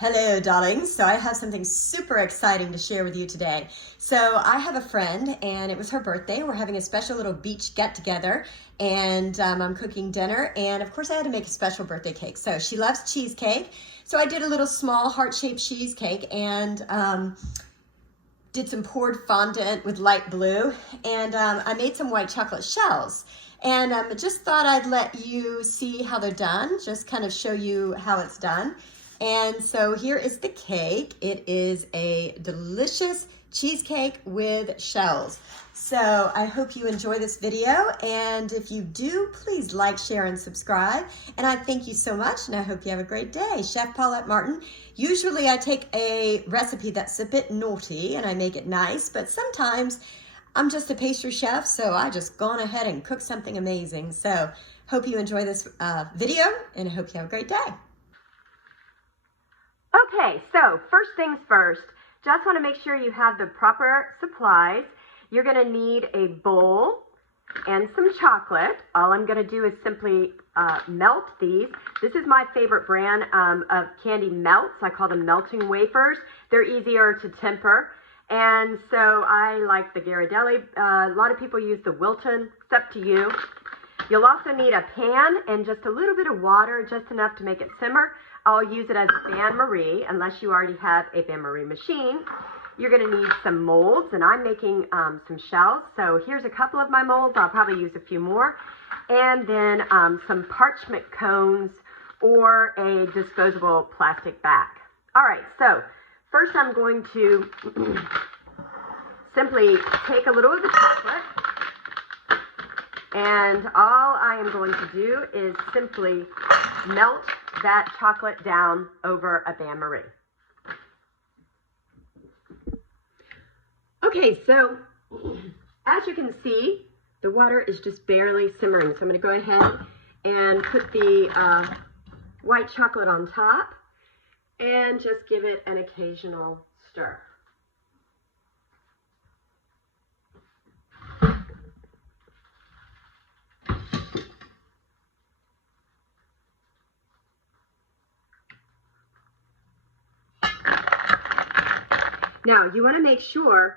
Hello, darlings. So I have something super exciting to share with you today. So I have a friend and it was her birthday. We're having a special little beach get together and I'm cooking dinner. And of course I had to make a special birthday cake. So she loves cheesecake. So I did a little small heart-shaped cheesecake and did some poured fondant with light blue. And I made some white chocolate shells. And just thought I'd let you see how they're done, just kind of show you how it's done. And so here is the cake. It is a delicious cheesecake with shells. So I hope you enjoy this video. And if you do, please like, share, and subscribe. And I thank you so much. And I hope you have a great day. Chef Paulette Martin. Usually I take a recipe that's a bit naughty and I make it nice, but sometimes I'm just a pastry chef, so I just gone ahead and cooked something amazing. So hope you enjoy this video and I hope you have a great day. Okay, so first things first, just want to make sure you have the proper supplies. You're going to need a bowl and some chocolate. All I'm going to do is simply melt these. This is my favorite brand of candy melts. I call them melting wafers. They're easier to temper. And so I like the Ghirardelli. A lot of people use the Wilton. It's up to you. You'll also need a pan and just a little bit of water, just enough to make it simmer. I'll use it as a bain-marie, unless you already have a bain-marie machine. You're going to need some molds, and I'm making some shells. So here's a couple of my molds. I'll probably use a few more. And then some parchment cones or a disposable plastic bag. All right, so first I'm going to simply take a little of the chocolate, and all I am going to do is simply melt that chocolate down over a bain-marie. Okay, so as you can see, the water is just barely simmering. So I'm going to go ahead and put the white chocolate on top and just give it an occasional stir. Now, you want to make sure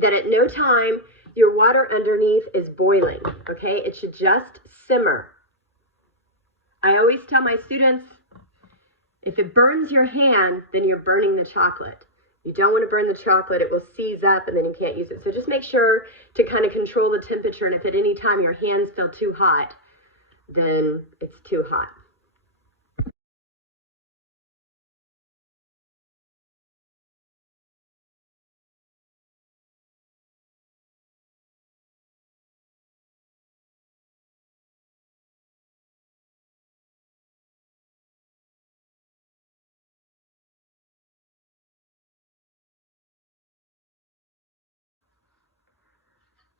that at no time your water underneath is boiling, okay? It should just simmer. I always tell my students, if it burns your hand, then you're burning the chocolate. You don't want to burn the chocolate. It will seize up and then you can't use it. So just make sure to kind of control the temperature, and if at any time your hands feel too hot, then it's too hot.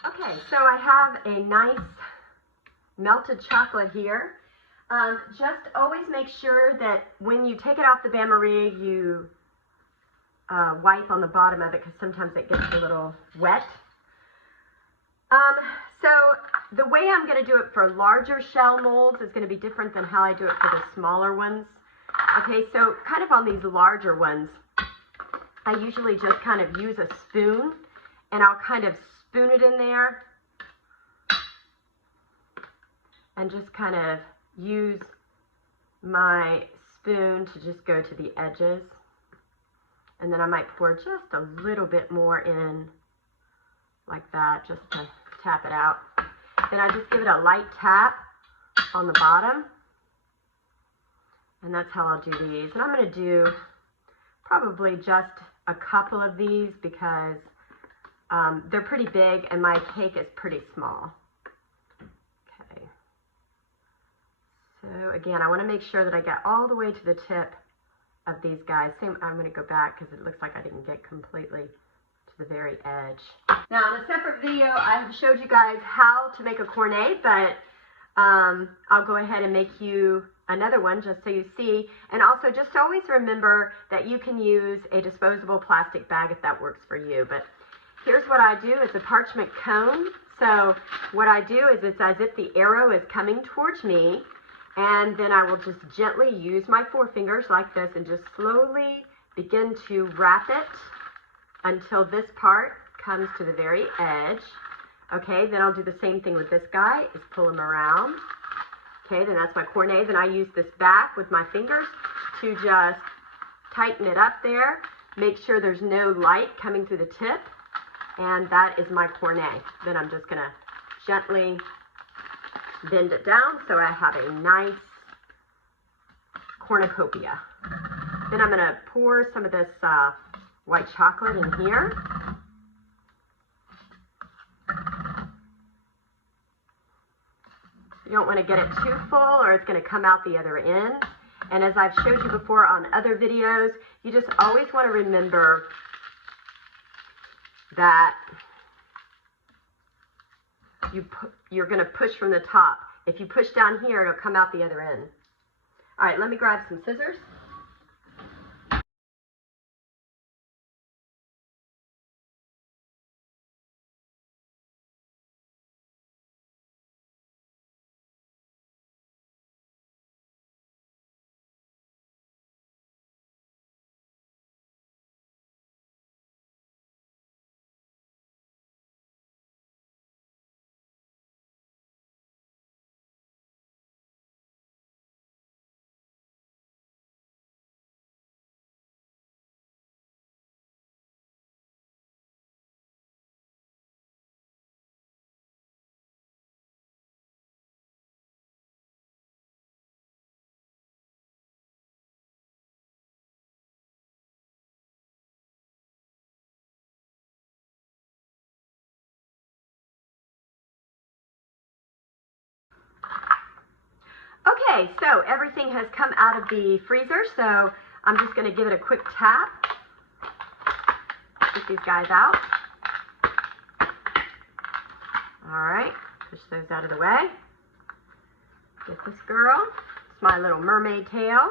Okay, so I have a nice melted chocolate here. Just always make sure that when you take it off the bain-marie, you wipe on the bottom of it, because sometimes it gets a little wet. So the way I'm going to do it for larger shell molds is going to be different than how I do it for the smaller ones. Okay, so kind of on these larger ones, I usually just kind of use a spoon, and I'll kind of spoon it in there and just kind of use my spoon to just go to the edges. And then I might pour just a little bit more in like that, just to tap it out. Then I just give it a light tap on the bottom. And that's how I'll do these. And I'm going to do probably just a couple of these because they're pretty big and my cake is pretty small. Okay. So again, I want to make sure that I get all the way to the tip of these guys. Same, I'm going to go back because it looks like I didn't get completely to the very edge. Now, in a separate video, I have showed you guys how to make a cornet, but I'll go ahead and make you another one just so you see. And also just always remember that you can use a disposable plastic bag if that works for you. But here's what I do. It's a parchment cone. So what I do is it's as if the arrow is coming towards me, And then I will just gently use my forefingers like this and just slowly begin to wrap it until this part comes to the very edge. Okay, then I'll do the same thing with this guy, is pull him around. Okay, then that's my cornet. Then I use this back with my fingers to just tighten it up there. Make sure there's no light coming through the tip. And that is my cornet. Then I'm just gonna gently bend it down so I have a nice cornucopia. Then I'm gonna pour some of this white chocolate in here. You don't want to get it too full or it's going to come out the other end. And as I've showed you before on other videos, you just always want to remember that you're going to push from the top. If you push down here, it'll come out the other end. All right, let me grab some scissors. Okay, so everything has come out of the freezer, so I'm just going to give it a quick tap. Get these guys out. All right, push those out of the way. Get this girl. It's my little mermaid tail.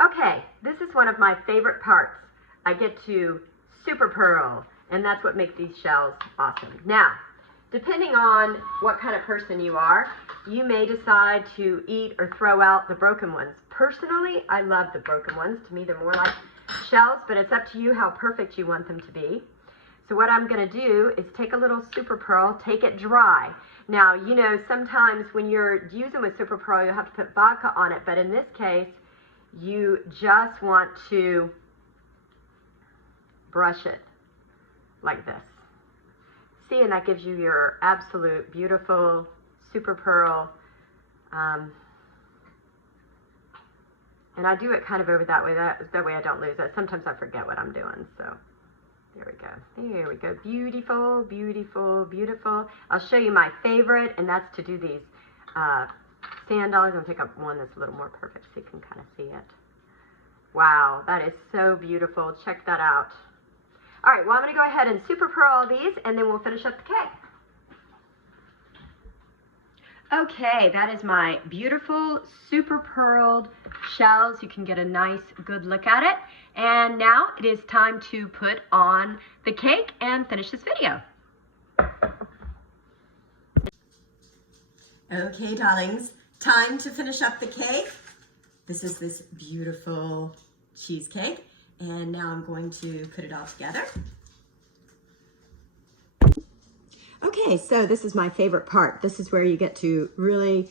Okay, this is one of my favorite parts. I get to super pearl, and that's what makes these shells awesome. Now, depending on what kind of person you are, you may decide to eat or throw out the broken ones. Personally, I love the broken ones. To me, they're more like shells, but it's up to you how perfect you want them to be. So what I'm going to do is take a little super pearl, take it dry. Now, you know, sometimes when you're using with super pearl, you'll have to put vodka on it, but in this case, you just want to brush it like this. See, and that gives you your absolute beautiful super pearl. And I do it kind of over that way. That way I don't lose it. Sometimes I forget what I'm doing. So there we go. There we go. Beautiful, beautiful, beautiful. I'll show you my favorite, and that's to do these sand dollars. I'm going to take up one that's a little more perfect so you can kind of see it. Wow, that is so beautiful. Check that out. All right, well, I'm going to go ahead and super pearl all these, and then we'll finish up the cake. Okay, that is my beautiful super pearled shells. You can get a nice good look at it. And now it is time to put on the cake and finish this video. Okay, darlings, time to finish up the cake. This is this beautiful cheesecake, and now I'm going to put it all together. Okay, so this is my favorite part. This is where you get to really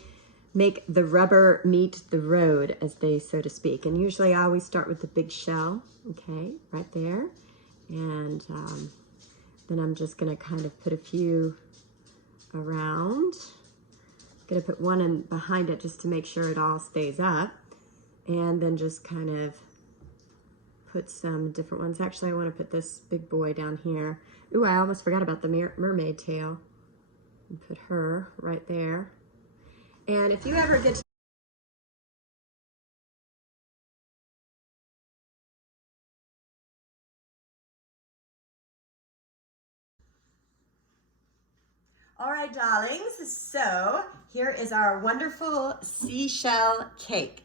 make the rubber meet the road, as they so to speak. And usually I always start with the big shell, okay, right there. And then I'm just gonna kind of put a few around. Gonna put one in behind it just to make sure it all stays up. And then just kind of put some different ones. Actually, I want to put this big boy down here. Ooh, I almost forgot about the mermaid tail. And put her right there. And if you ever get to All right, darlings, so here is our wonderful seashell cake.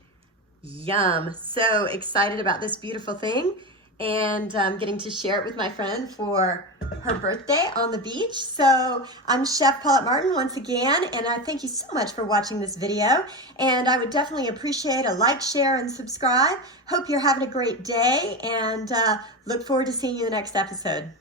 Yum. So excited about this beautiful thing, and getting to share it with my friend for her birthday on the beach. So I'm Chef Paulette Martin once again, and I thank you so much for watching this video, and I would definitely appreciate a like, share, and subscribe. Hope you're having a great day, and look forward to seeing you in the next episode.